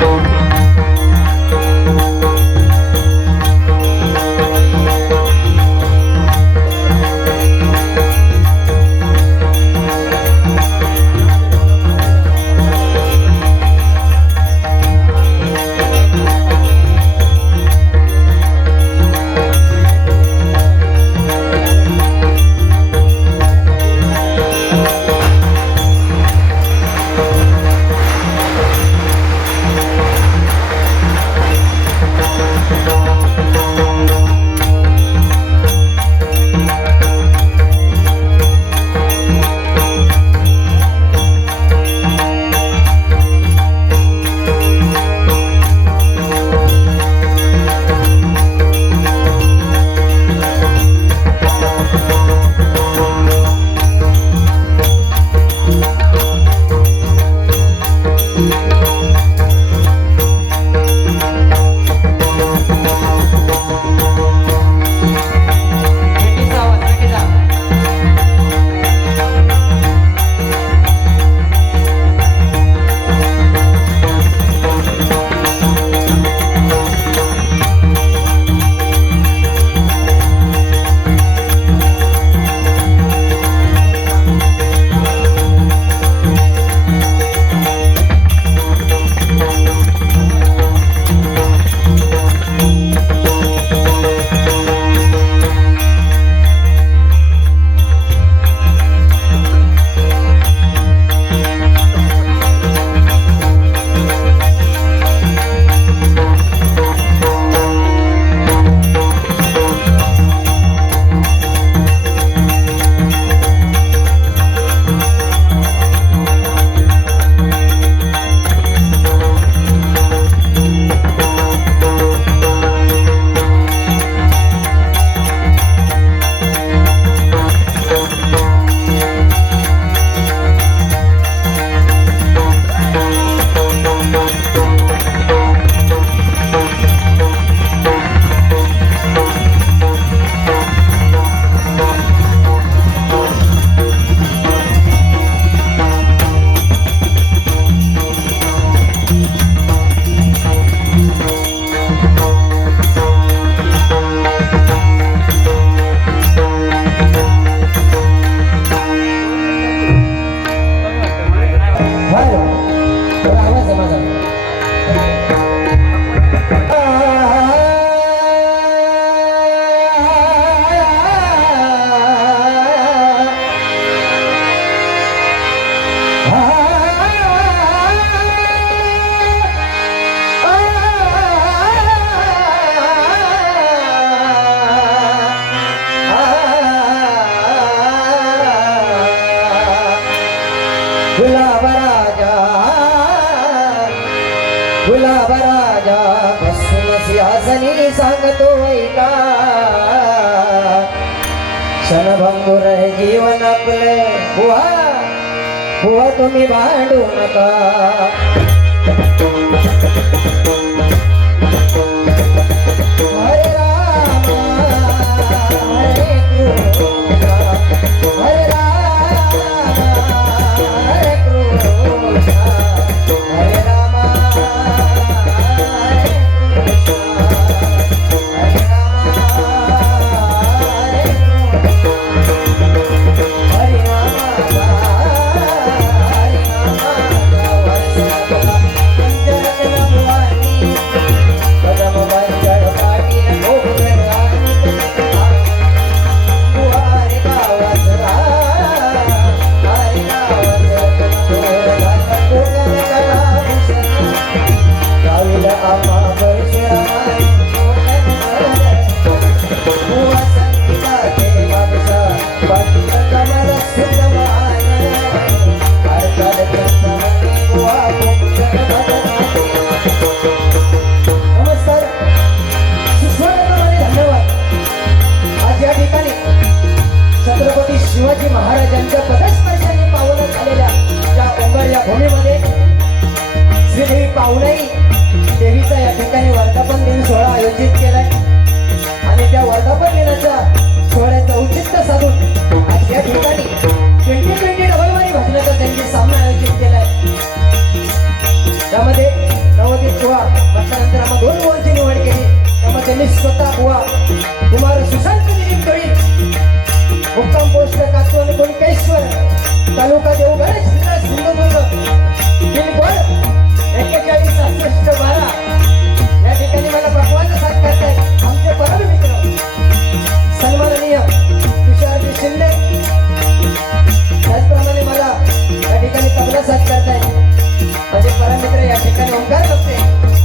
Thank. Shivaji पदस्पर्शाने झालेल्या त्या ओंगार या भूमीमध्ये श्रीदेवी पाहुणाई देवीचा या ठिकाणी वर्धापन दिन सोहळा आयोजित केलाय. आणि त्या वर्धापन दिनाच्या सोहळ्याचं औचित्य साधून आज या ठिकाणी ट्वेंटी ट्वेंटी डबल वारी सामना आयोजित केलाय. त्यामध्ये नवोदित बुवा म्हटल्यानंतर आम्हाला दोन बुवांची निवड केली. त्यामुळे त्यांनी स्वतः बुवा कुमार सुशांत दिलीप जोळी मुक्काम पोस्ट कातवन कुणकेश्वर. तालुका देवगड जिल्हा सिंधुदुर्ग. पिनकोड एक्केचाळीस सहासष्ट बारा. या ठिकाणी मला भगवान साथ करतायत. आमचे परम मित्र सन्माननीय तुषारजी शिंदे. त्याचप्रमाणे मला या ठिकाणी तबला साथ करतायत. माझे परम मित्र या ठिकाणी ओंकार बघते.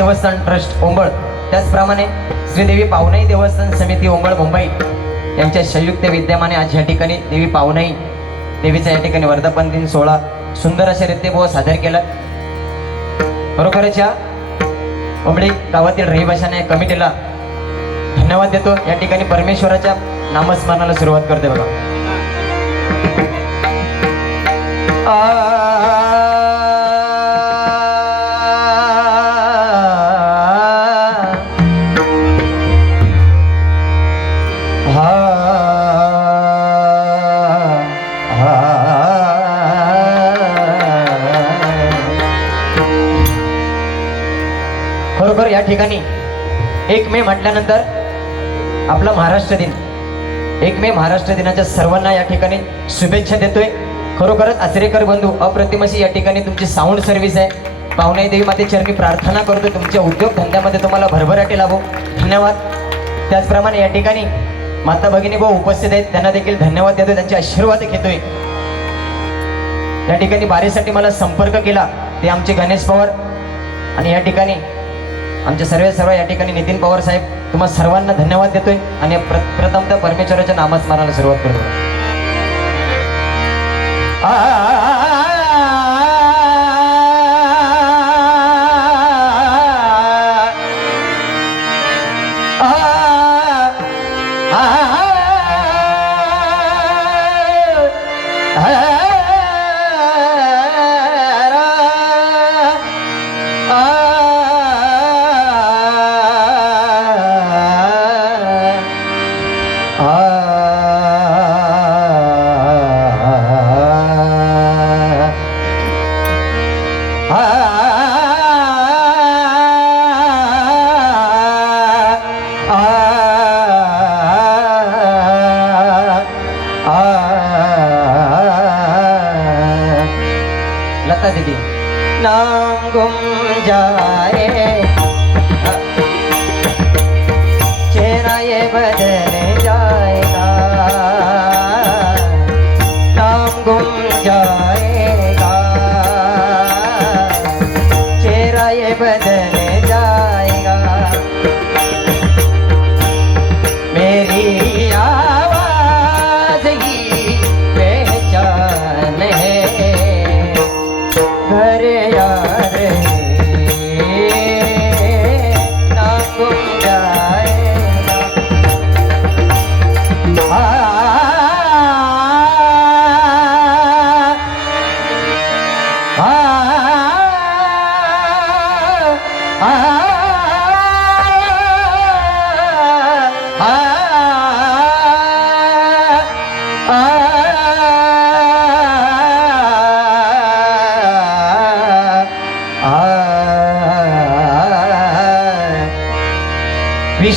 देवस्थान ट्रस्ट ओंबळ. त्याचप्रमाणे श्रीदेवी पाहुणाई देवस्थान समिती ओंबळ मुंबई. यांच्या संयुक्त विद्यमाने आज या ठिकाणी देवी पाहुणाई देवीचा या ठिकाणी वर्धापन दिन सोहळा सुंदर अशा रीतीने सादर केला. खरोखरच या ओंबळी गावातील रहिवाशाने या कमिटीला धन्यवाद देतो. या ठिकाणी परमेश्वराच्या नामस्मरणाला सुरुवात करते बघा. या ठिकाणी एक मे म्हटल्यानंतर आपला महाराष्ट्र दिन. एक मे महाराष्ट्र दिनाच्या सर्वांना या ठिकाणी शुभेच्छा देतोय. खरोखरच आचरेकर बंधू अप्रतिमशी या ठिकाणी तुमची साऊंड सर्व्हिस आहे. पाहुणे देवी माते चरणी प्रार्थना करतो. तुमच्या उद्योग धंद्यामध्ये तुम्हाला भरभराटी लाभो. धन्यवाद. त्याचप्रमाणे या ठिकाणी माता भगिनी भाऊ उपस्थित आहेत. त्यांना देखील धन्यवाद देतोय. त्यांचे आशीर्वाद घेतोय. या ठिकाणी बारीसाठी मला संपर्क केला. ते आमचे गणेश पवार. आणि या ठिकाणी आमचे सर्व सर्व या ठिकाणी नितीन पवार साहेब तुम्हाला सर्वांना धन्यवाद देतोय आणि प्र प्रथमतः परमेश्वराच्या नामस्मरणाला सुरुवात करतो. દીદી નામ ગુમ જાય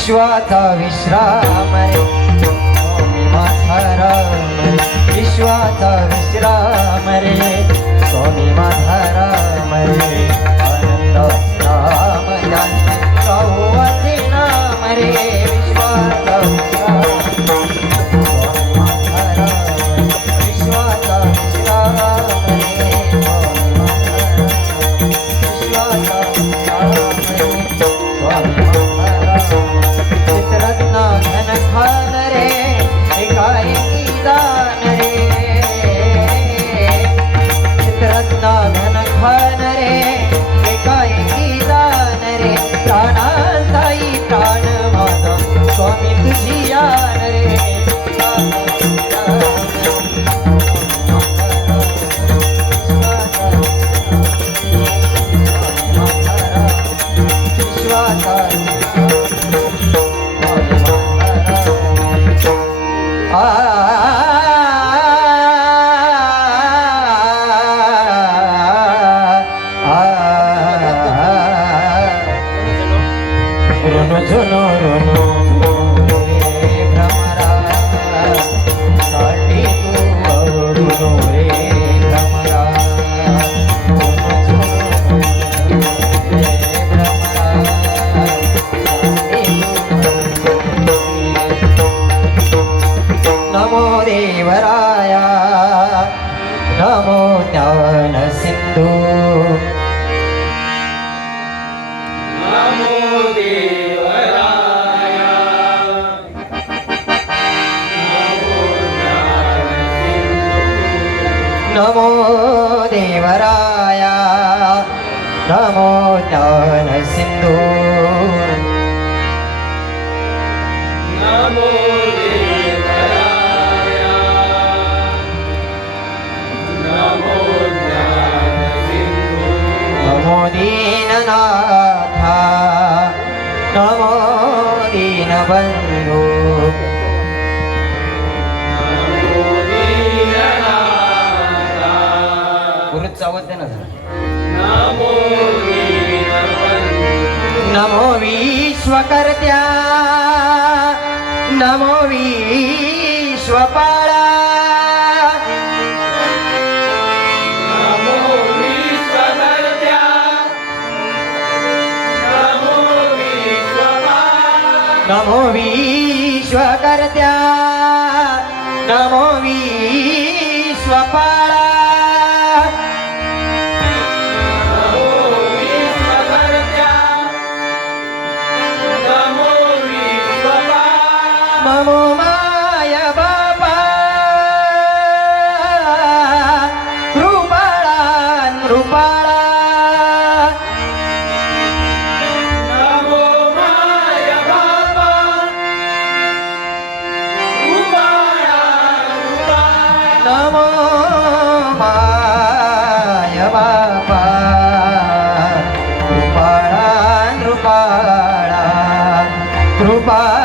विश्वाचा विश्राम रे स्वामी माझा राम विश्वाचा विश्राम रे स्वामी माझा राम रे आनंद राम जाने नाम रे विश्वाचा ભરાયા નમો જ્ઞાન સિંધુ નમો દેવરાયા નમો જ્ઞાન दीननाथा। नमो दीनबन्धो। गुरुचा आवाज दे ना नमो विश्वकर्त्या। नमो विश्वपाळा। नमो विश्वकर्त्या नमो विश्वपाळा। ममो Rupa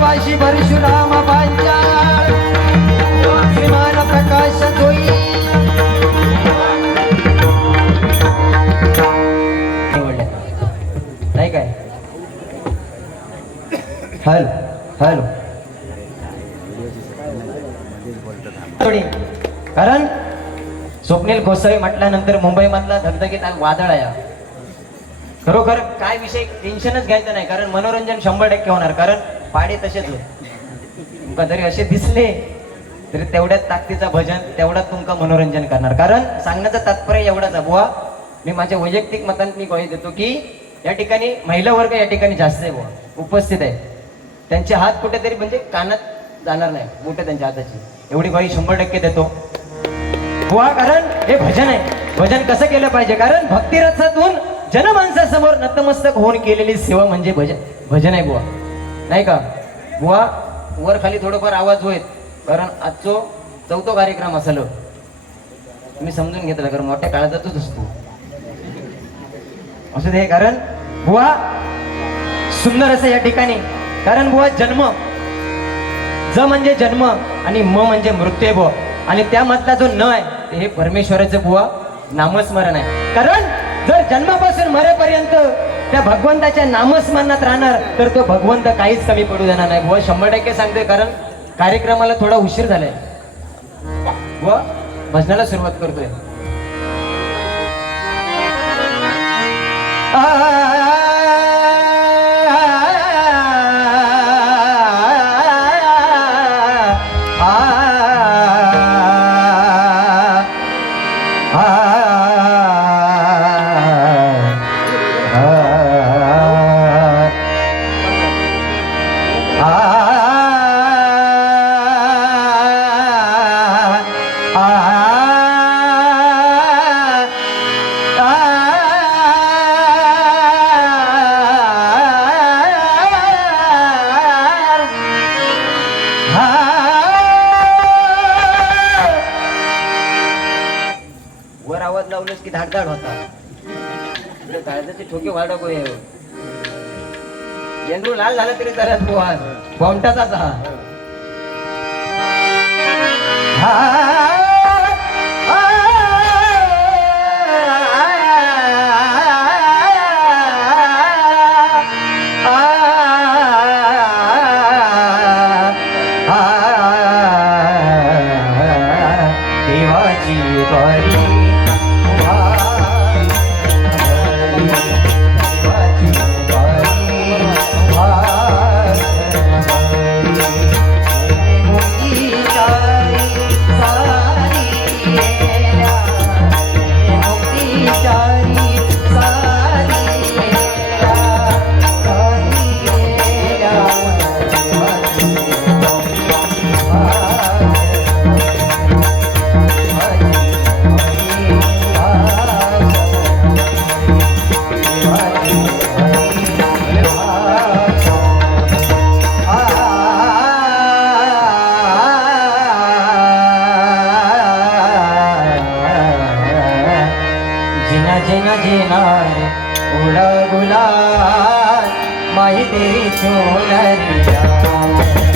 कैलासवासी परशुराम पांचाळ श्रीमान प्रकाश जोई नाही काय? Hello hello. थोडी कारण स्वप्नील गोसावी म्हटल्यानंतर मुंबईमधला धगधगीत वादळ आहे. खरोखर काय विषय टेन्शनच घ्यायचं नाही कारण मनोरंजन शंभर टक्के होणार. कारण पाडे तसेच तुमका जरी असे दिसले तरी तेवढ्याच ताकदीचा भजन तेवढ्याच तुमका मनोरंजन करणार. कारण सांगण्याचं तात्पर्य एवढाच आहे बुवा. मी माझ्या वैयक्तिक मतांत मी गोळी देतो की या ठिकाणी महिला वर्ग या ठिकाणी जास्त आहे बुवा. उपस्थित आहे. त्यांचे हात कुठेतरी म्हणजे कानात जाणार नाही मोठे त्यांच्या हाताची. एवढी गोळी शंभर टक्के देतो. बुवा कारण हे भजन आहे. भजन कसं केलं पाहिजे? कारण भक्तिरथातून जनमानसासमोर नतमस्तक होऊन केलेली सेवा म्हणजे भजन भजन आहे बुवा. नाही का? बुवा वर खाली थोडंफार आवाज होईल कारण आजचो चौथो कार्यक्रम असलो. तुम्ही समजून घेतला कारण मोठ्या काळातच असतो. असं ते कारण बुवा सुंदर असं या ठिकाणी. कारण बुवा जन्म. ज म्हणजे जन्म आणि म म्हणजे मृत्यू बुवा. आणि त्यामधला जो न आहे हे परमेश्वराचं बुवा नामस्मरण आहे. कारण जर जन्मापासून मरेपर्यंत त्या भगवंताच्या नामस्मरणात राहणार तर तो भगवंत काहीच कमी पडू देणार नाही. व शंभर टक्के सांगतोय कारण कार्यक्रमाला थोडा उशीर झालाय. व भजनाला सुरुवात करतोय. काळजाचे ठोके वाढक येंद्रू लाल झाला तरी जरा पोहा बोमटाचाच हा. જાય તે છોડ દિયા